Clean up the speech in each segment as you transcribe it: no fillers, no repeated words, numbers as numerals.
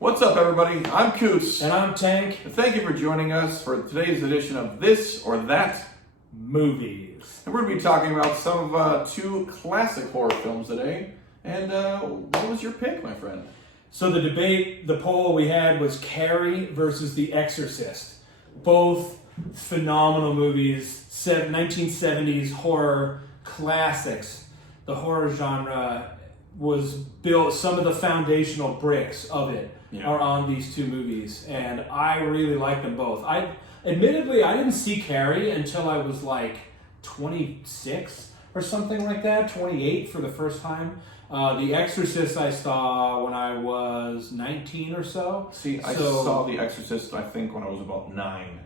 What's up, everybody? I'm Coots. And I'm Tank. And thank you for joining us for today's edition of This or That Movies. And we're going to be talking about some of two classic horror films today. And what was your pick, my friend? So the poll we had was Carrie versus The Exorcist. Both phenomenal movies, 1970s horror classics. The horror genre was built, some of the foundational bricks of it are on these two movies, and I really like them both. Admittedly, I didn't see Carrie until I was like 26 or something like that, 28 for the first time. The Exorcist I saw when I was 19 or so. I saw The Exorcist, I think, when I was about 9.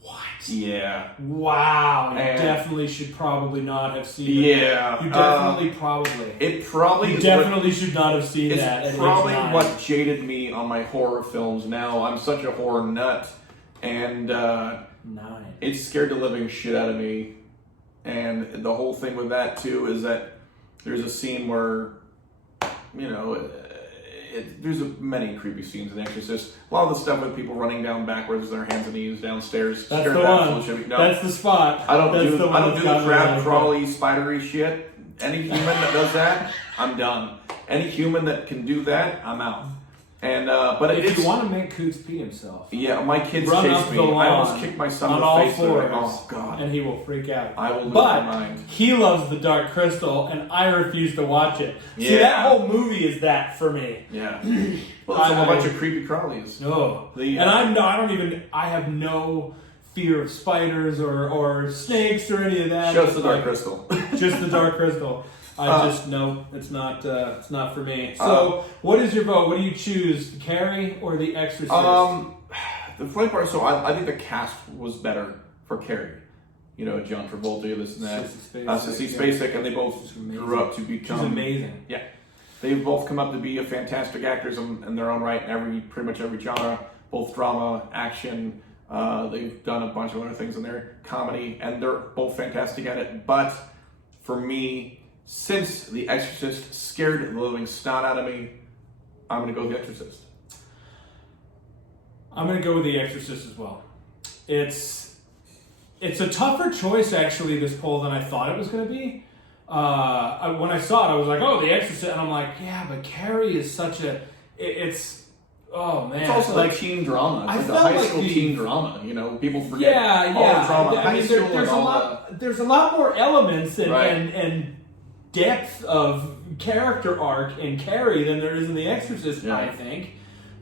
What? Yeah. Wow. You definitely should probably not have seen it. Yeah. You definitely You definitely should not have seen that. It's probably what jaded me on my horror films now. I'm such a horror nut, and it scared the living shit out of me. And the whole thing with that, too, is that there's a scene where, there's many creepy scenes in The Exorcist. A lot of the stuff with people running down backwards with their hands and knees downstairs. That's the one. No, that's the spot. I don't do the crab crawly, spidery shit. Any human that does that, I'm done. Any human that can do that, I'm out. And but if you want to make Coots pee himself, yeah, my kids run chase up me. the lawn I almost kicked my son in the face. Oh god! And he will freak out. I will lose my mind. He loves The Dark Crystal, and I refuse to watch it. Yeah. See, that whole movie is that for me. Yeah. Well, it's a bunch of creepy crawlies. No, I have no fear of spiders or snakes or any of that. Just The Dark Crystal. Just The Dark Crystal. It's not for me. So, what is your vote? What do you choose, Carrie or The Exorcist? The funny part, I think the cast was better for Carrie. John Travolta, this and that. Sissy Spacek, and they both grew up to become... She's amazing. Yeah. They've both come up to be fantastic actors in their own right in pretty much every genre, both drama, action. They've done a bunch of other things in their comedy, and they're both fantastic at it. But for me, since The Exorcist scared the living snot out of me, I'm going to go with The Exorcist. I'm going to go with The Exorcist as well. It's a tougher choice, actually, this poll, than I thought it was going to be. When I saw it, I was like, oh, The Exorcist. And I'm like, yeah, but Carrie is such a... Oh, man. It's also like teen drama. It's like a high school teen drama. People forget all the drama. There's a lot more elements and depth of character arc in Carrie than there is in The Exorcist, I think.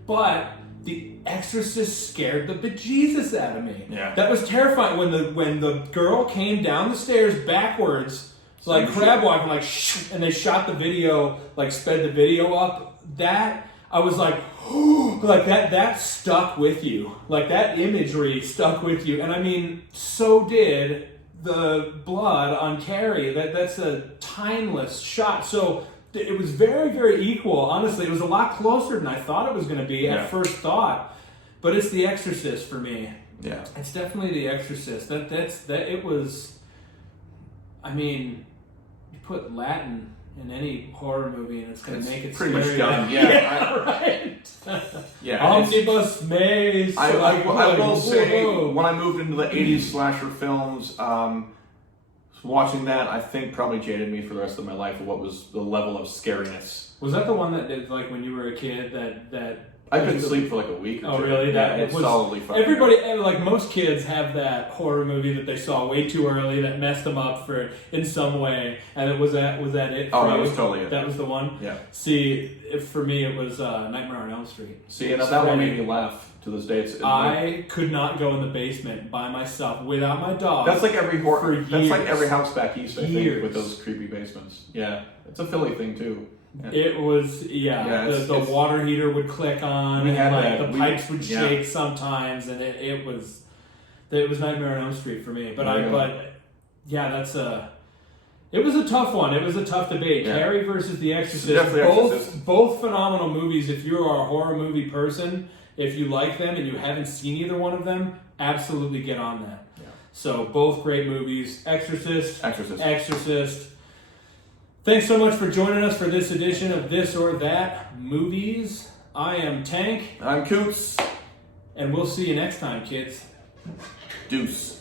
But The Exorcist scared the bejesus out of me. Yeah. That was terrifying when the girl came down the stairs backwards, like crab walking, like shh, and they shot the video, like sped the video up. That I was like, like that stuck with you. Like that imagery stuck with you. And I mean, so did the blood on Carrie. That's a timeless shot. So it was very, very equal. Honestly, it was a lot closer than I thought it was going to be at first thought. But it's The Exorcist for me. Yeah, it's definitely The Exorcist. It was. I mean, you put Latin in any horror movie, and it's going to make it pretty scary. much done. Right. Yeah. Omnibus maze. I will say, when I moved into the 80s slasher films, watching that, I think probably jaded me for the rest of my life of what was the level of scariness. Was that the one that did, like, when you were a kid, that I couldn't sleep for like a week or two. Oh, really? It was solidly fucking. Everybody, like most kids, have that horror movie that they saw way too early that messed them up in some way. And was that it? Oh, that was totally it. That was the one? Yeah. See, for me, it was Nightmare on Elm Street. See, and that one made me laugh to this day. I could not go in the basement by myself without my dog. That's like every horror. That's like every house back east, I think, with those creepy basements. Yeah. It's a Philly thing, too. It was, the water heater would click on, and the pipes would shake sometimes, and it was Nightmare on Elm Street for me. But it was a tough one. It was a tough debate. Yeah. Carrie versus The Exorcist. Both phenomenal movies. If you're a horror movie person, if you like them and you haven't seen either one of them, absolutely get on that. Yeah. So both great movies. Exorcist. Thanks so much for joining us for this edition of This or That Movies. I am Tank, I'm Coots. and we'll see you next time, kids. Deuce.